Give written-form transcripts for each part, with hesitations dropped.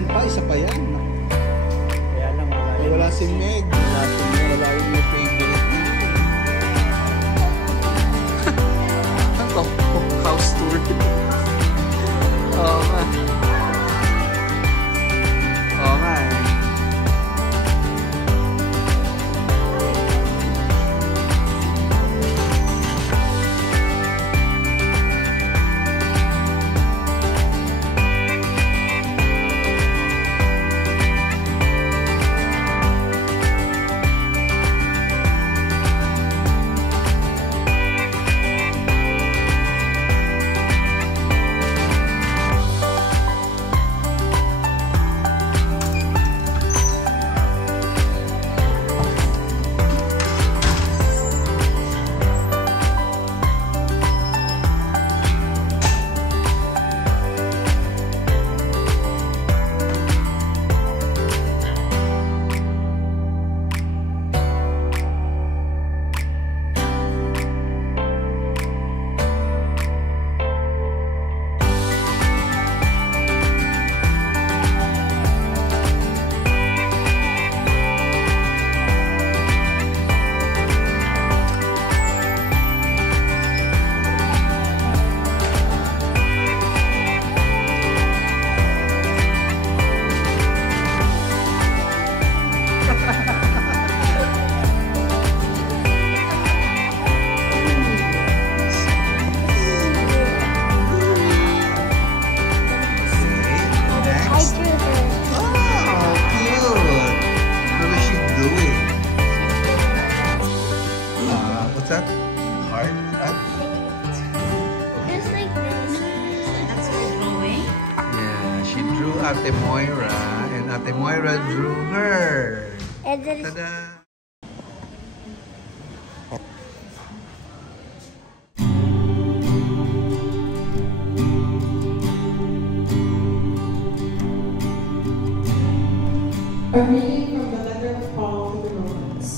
Yan pa, isa pa yan. Kaya lang wala si Meg. Wala yung may favorite niya. Ang house tour. Oo nga. Oo nga eh. Ate Moira, and Ate Moira drew her. Tada! A reading from the letter of Paul to the Romans.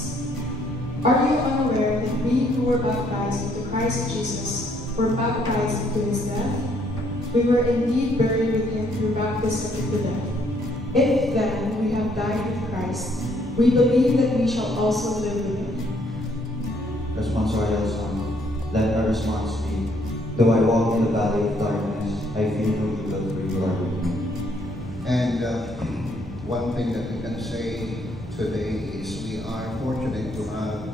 Are you unaware that we who were baptized into Christ Jesus were baptized into his death? We were indeed buried with him through baptism into death. If then we have died with Christ, we believe that we shall also live with him. Responsorial Psalm. Let our response be, though I walk in the valley of darkness, I fear no evil, for you are with me. And one thing that we can say today is we are fortunate to have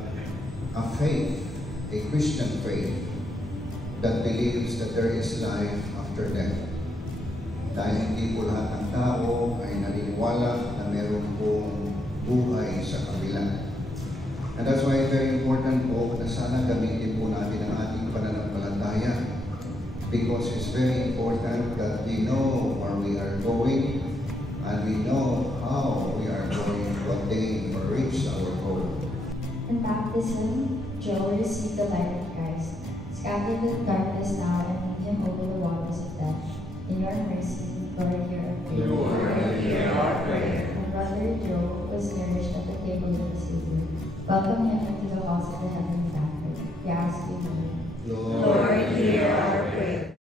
a faith, a Christian faith, that believes that there is life after death. Dahil hindi po lahat ng tao ay naniniwala na meron pong buhay sa kabila. And that's why it's very important po na sana gamitin po natin ang ating pananampalataya, because it's very important that we know where we are going and we know how we are going to attain or reach our goal. In baptism, Joe received the light of Christ, scattered the darkness now and lead him over the waters of death. In your mercy, Lord, hear our prayer. Lord, hear our prayer. And Brother Joe was nourished at the table of the Savior. Welcome him into the halls of the heavenly banquet. We ask you, Lord. Lord, hear our prayer.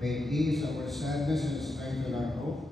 may ease our sadness and strengthen our hope.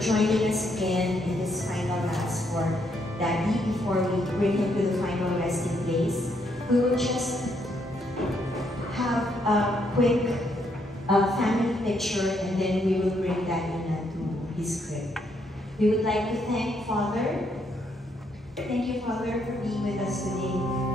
Joining us again in this final Mass for Daddy before we bring him to the final resting place. We will just have a quick family picture and then we will bring Daddy to his crib. We would like to thank Father. Thank you, Father, for being with us today.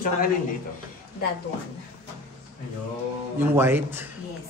Saan alin dito? That one. Ayun. Yung white? Yes.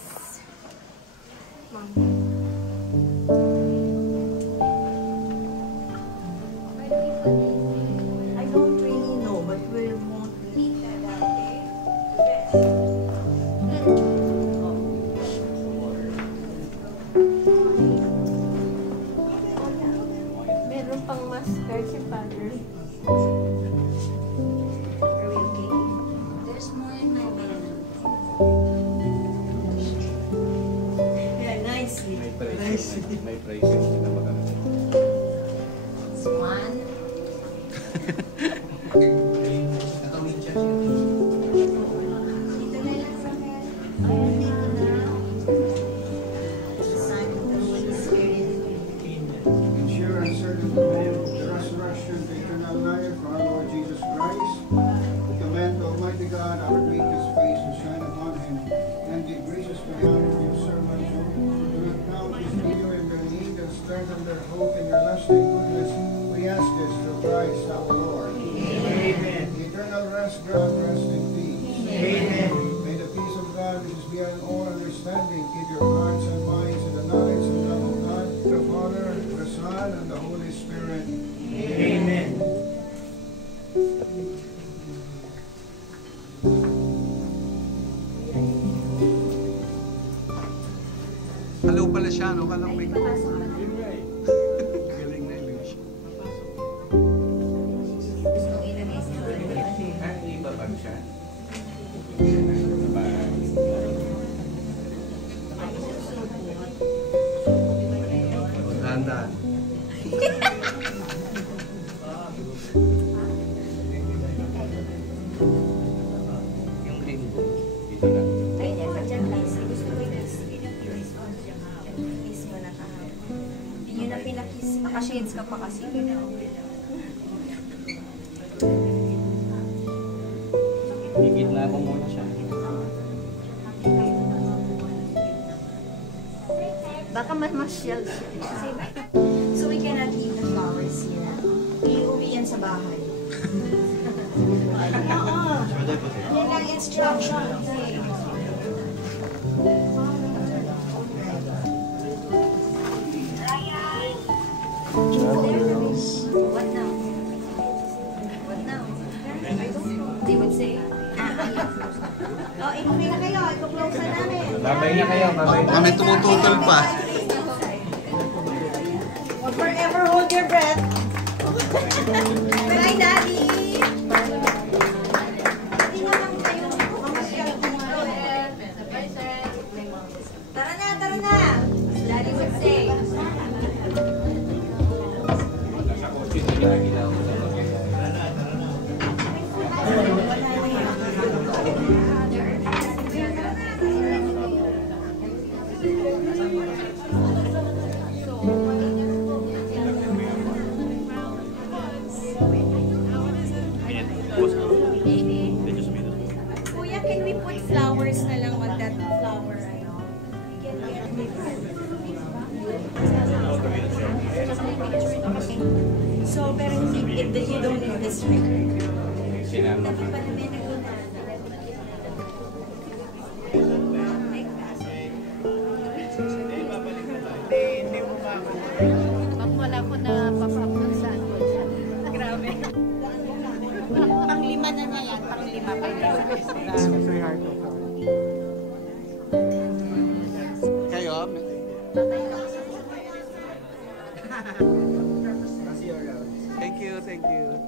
Ensure and certain the resurrection to eternal life for our Lord Jesus Christ. We commend Almighty God, our make His face to shine upon him, and be gracious to him, your servants, who do not count his failure in their need and strengthen their hope in your lasting goodness. We ask this through Christ our Lord. Amen. Eternal rest, God, rest in peace. Amen. May the peace of God, which is beyond all understanding, keep your hearts and minds in the knowledge and love of God, the Father, the Son, and the Holy Spirit. Amen. Hello pala siya, no? Kalang may... Galing na illusion. Iba ba siya? Dahan-dahan. Yung rainbow. Dito lang. Hindi nyo na pinakis. Naka-shades ka pa kasi. Higit na ako muna siya. Baka masyal siya. So we cannot eat the flowers here. Iuwi yan sa bahay. Oo. Yan lang instructions. What now? What now? They would say, oh, inuwi na kayo. Ito-close na namin. Babay na kayo, babay na. May tumututol pa. Forever hold your breath. Bye, Daddy. Hindi naman kayo mamasyal dito. Tara na, tara na. Daddy would say. Nasa kotse na lagi na ako. Kuya, can we put flowers na lang on that flower? So, pero you don't need this ring. Sinama ka. Pag wala ko na papapun sa ano. Grabe. Pang-lima na niya yan. Pang-lima pa yan. Kayo? Thank you, thank you.